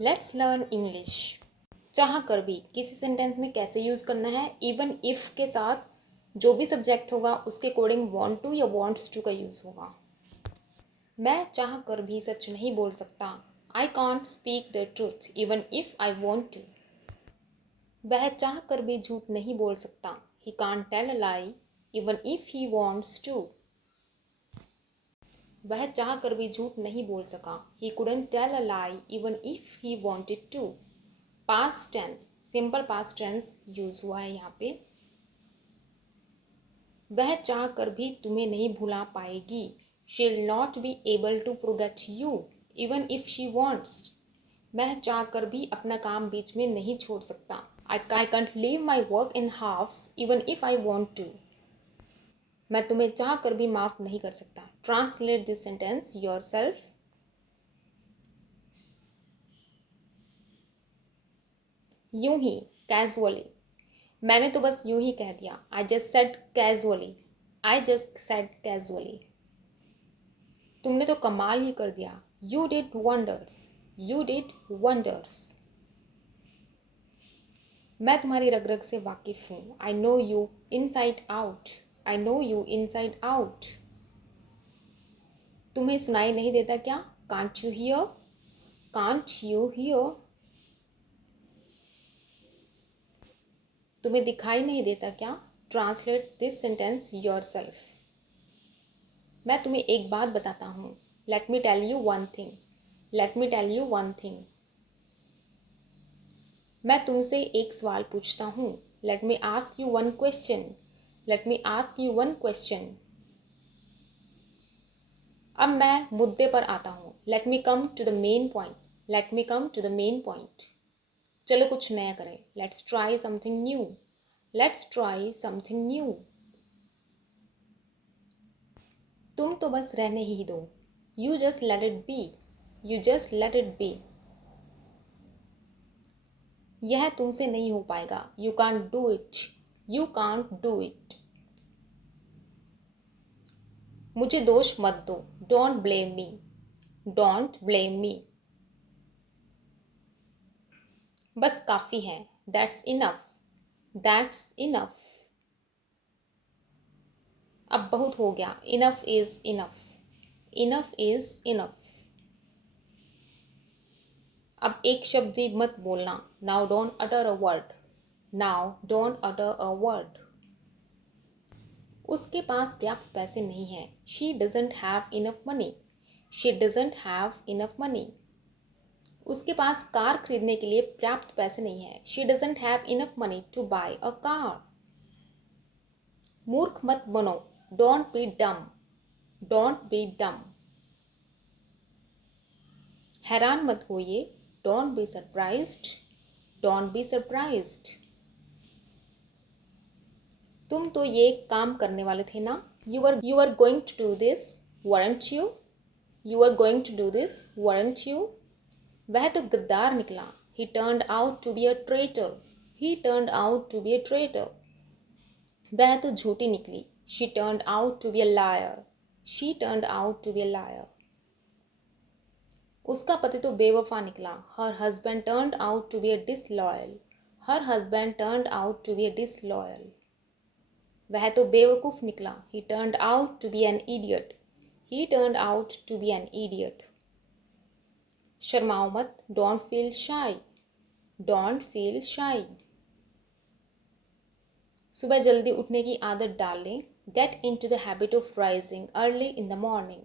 Let's learn English. चाह कर भी किसी सेंटेंस में कैसे यूज़ करना है। इवन इफ़ के साथ जो भी सब्जेक्ट होगा उसके अकॉर्डिंग वांट टू या वांट्स टू का यूज़ होगा। मैं चाह कर भी सच नहीं बोल सकता। I can't speak the truth even if I want to. वह चाह कर भी झूठ नहीं बोल सकता। He can't tell a lie even if he wants to. वह चाह कर भी झूठ नहीं बोल सका। He couldn't tell a lie even if he wanted to. Past tense, simple past tense use हुआ है यहाँ पे। वह चाह कर भी तुम्हें नहीं भुला पाएगी। She will not be able to forget you even if she wants. मैं चाह कर भी अपना काम बीच में नहीं छोड़ सकता। I can't leave my work in halves even if I want to. मैं तुम्हें चाह कर भी माफ़ नहीं कर सकता। Translate this sentence yourself. यूं ही, कैजुअली। मैंने तो बस यूं ही कह दिया। I just said casually. I just said casually. तुमने तो कमाल ही कर दिया। You did wonders. You did wonders. मैं तुम्हारी रग रग से वाकिफ हूँ। I know you inside out. I know you inside out. तुम्हें सुनाई नहीं देता क्या? Can't you here. Can't you here. तुम्हें दिखाई नहीं देता क्या? Translate this sentence your self. मैं तुम्हें एक बात बताता हूँ। Let me tell you one thing. Let me tell you one thing. मैं तुमसे एक सवाल पूछता हूँ। Let me ask you one question. Let me ask you one question. अब मैं मुद्दे पर आता हूँ। Let me come to the main point. Let me come to the main point. चलो कुछ नया करें। Let's try something new. Let's try something new. तुम तो बस रहने ही दो। You just let it B. You just let it be. यह तुमसे नहीं हो पाएगा। You can't do it. You can't do it. मुझे दोष मत दो। Don't blame me. Don't blame me. बस काफ़ी है। That's enough. That's enough. अब बहुत हो गया। Enough is enough. Enough is enough. अब एक शब्द भी मत बोलना। Now don't utter a word. Now don't utter a word. उसके पास पर्याप्त पैसे नहीं हैं। She doesn't have enough money. She doesn't have enough money. उसके पास कार खरीदने के लिए पर्याप्त पैसे नहीं है। She doesn't have enough money to buy a car. मूर्ख मत बनो। Don't be dumb. Don't be dumb. हैरान मत होइए। Don't be surprised. Don't be surprised. तुम तो ये काम करने वाले थे ना। You are going to do this weren't you. You are going to do this weren't you. वह तो गद्दार निकला। He turned out to be a traitor. He turned out to be a traitor. वह तो झूठी निकली। She turned out to be a liar. She turned out to be a liar. उसका पति तो बेवफा निकला। Her husband turned out to be a disloyal. Her husband turned out to be a disloyal. वह तो बेवकूफ़ निकला। He turned out to be an idiot. He turned out to be an idiot. शर्माओ मत। Don't feel shy. Don't feel shy. सुबह जल्दी उठने की आदत डाल लें। Get into the habit of rising early in the morning.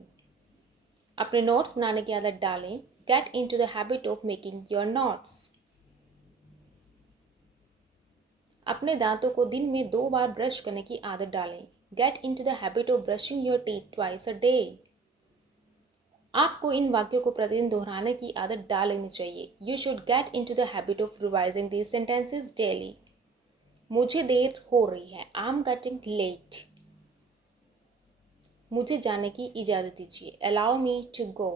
अपने नोट्स बनाने की आदत डालें। Get into the habit of making your notes. अपने दांतों को दिन में 2 बार ब्रश करने की आदत डालें। Get into the habit of brushing your teeth twice a day. आपको इन वाक्यों को प्रतिदिन दोहराने की आदत डाल लेनी चाहिए। You should get into the habit of revising these sentences daily. मुझे देर हो रही है। I am getting late. मुझे जाने की इजाज़त दीजिए। Allow me to go.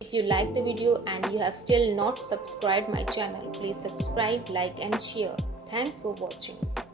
If you like the video and you have still not subscribed my channel, please subscribe, like and share. Thanks for watching.